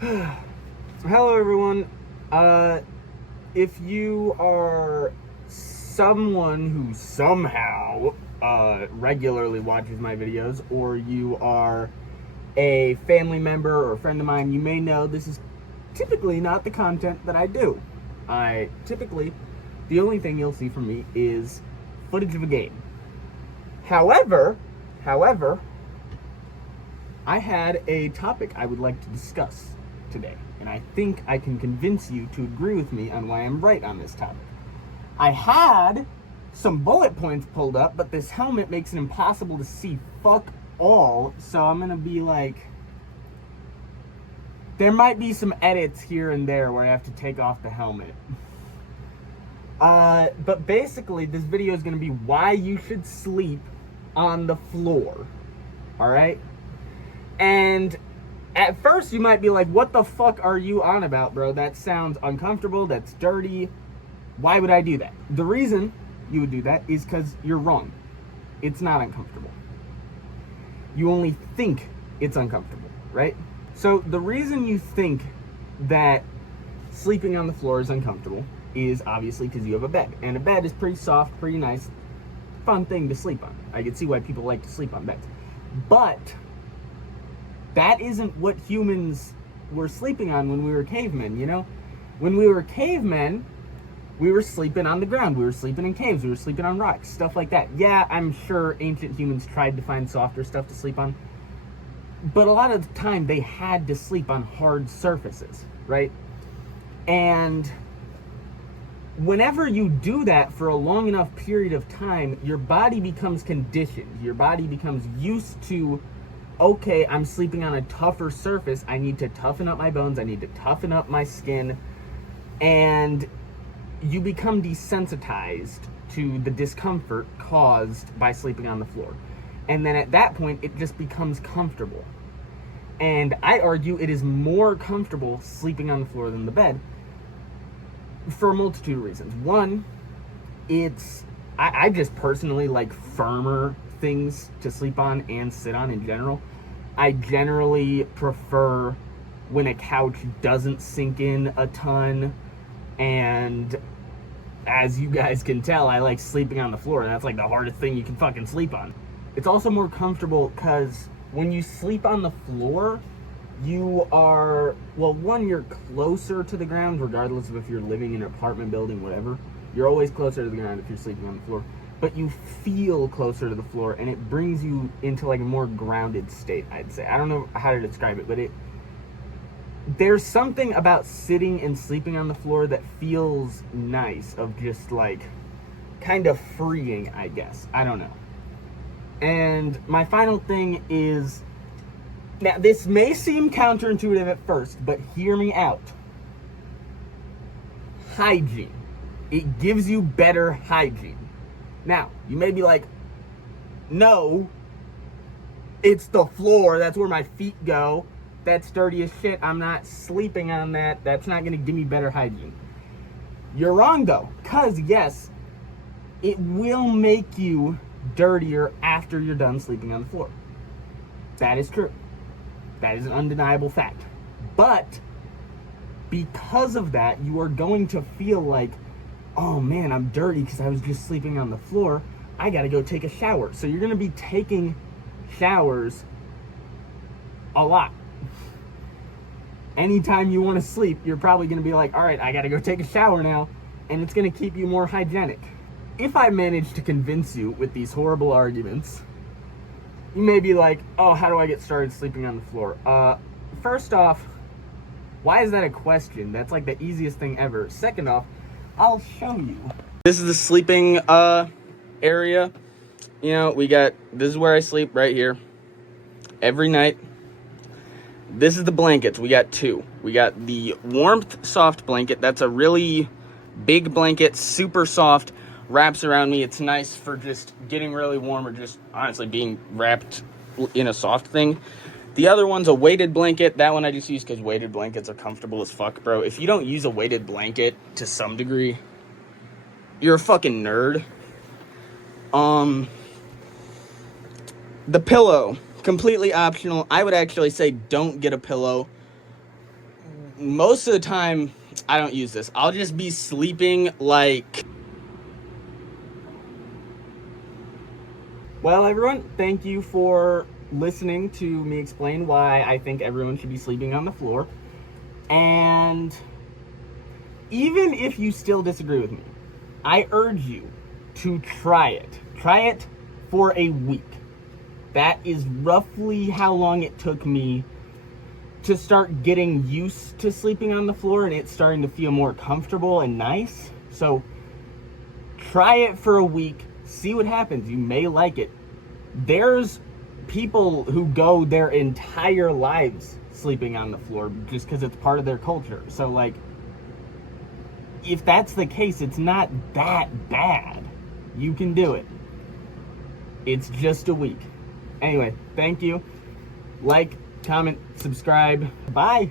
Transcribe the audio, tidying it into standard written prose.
Hello, everyone. If you are someone who somehow regularly watches my videos, or you are a family member or a friend of mine, you may know this is typically not the content that I do. The only thing you'll see from me is footage of a game. However, I had a topic I would like to discuss today, and I think I can convince you to agree with me on why I'm right on this topic. I had some bullet points pulled up, but this helmet makes it impossible to see fuck all, so I'm gonna be like, there might be some edits here and there where I have to take off the helmet. But basically, this video is gonna be why you should sleep on the floor, alright? And at first you might be like, what the fuck are you on about, bro? That sounds uncomfortable, that's dirty. Why would I do that? The reason you would do that is because you're wrong. It's not uncomfortable. You only think it's uncomfortable, right? So the reason you think that sleeping on the floor is uncomfortable is obviously because you have a bed. And a bed is pretty soft, pretty nice, fun thing to sleep on. I can see why people like to sleep on beds. But that isn't what humans were sleeping on when we were cavemen, you know? When we were cavemen, we were sleeping on the ground. We were sleeping in caves. We were sleeping on rocks, stuff like that. Yeah, I'm sure ancient humans tried to find softer stuff to sleep on. But a lot of the time, they had to sleep on hard surfaces, right? And whenever you do that for a long enough period of time, your body becomes conditioned. Your body becomes used to, okay, I'm sleeping on a tougher surface. I need to toughen up my bones. I need to toughen up my skin. And you become desensitized to the discomfort caused by sleeping on the floor. And then at that point, it just becomes comfortable. And I argue it is more comfortable sleeping on the floor than the bed for a multitude of reasons. One, I just personally like firmer things to sleep on and sit on in general. I generally prefer when a couch doesn't sink in a ton, and as you guys can tell, I like sleeping on the floor. That's like the hardest thing you can fucking sleep on. It's also more comfortable because when you sleep on the floor, you are, well, one, you're closer to the ground, regardless of if you're living in an apartment building, whatever. You're always closer to the ground if you're sleeping on the floor. But you feel closer to the floor, and it brings you into like a more grounded state, I'd say. I don't know how to describe it, but there's something about sitting and sleeping on the floor that feels nice, of just like kind of freeing, I guess. I don't know. And my final thing is, now this may seem counterintuitive at first, but hear me out. Hygiene. It gives you better hygiene. Now, you may be like, no, it's the floor, that's where my feet go. That's dirty as shit. I'm not sleeping on that. That's not going to give me better hygiene. You're wrong, though. Because, yes, it will make you dirtier after you're done sleeping on the floor. That is true. That is an undeniable fact. But because of that, you are going to feel like, oh man, I'm dirty because I was just sleeping on the floor. I got to go take a shower. So you're going to be taking showers a lot. Anytime you want to sleep, you're probably going to be like, all right, I got to go take a shower now. And it's going to keep you more hygienic. If I manage to convince you with these horrible arguments, you may be like, oh, how do I get started sleeping on the floor? First off, why is that a question? That's like the easiest thing ever. Second off, I'll show you. This is the sleeping area. You know, this is where I sleep right here every night. This is the blankets. We got two. We got the warmth soft blanket. That's a really big blanket, super soft, wraps around me. It's nice for just getting really warm, or just honestly being wrapped in a soft thing. The other one's a weighted blanket. That one I just use because weighted blankets are comfortable as fuck, bro. If you don't use a weighted blanket to some degree, you're a fucking nerd. The pillow, completely optional. I would actually say don't get a pillow. most of the time, I don't use this. I'll just be sleeping like... Well, everyone, thank you for listening to me explain why I think everyone should be sleeping on the floor. And even if you still disagree with me, I urge you to try it. Try it for a week. That is roughly how long it took me to start getting used to sleeping on the floor and it's starting to feel more comfortable and nice. So try it for a week, see what happens. You may like it. There's people who go their entire lives sleeping on the floor just because it's part of their culture. So like, if that's the case, it's not that bad. You can do it. It's just a week. Anyway, thank you. Like, comment, subscribe. Bye.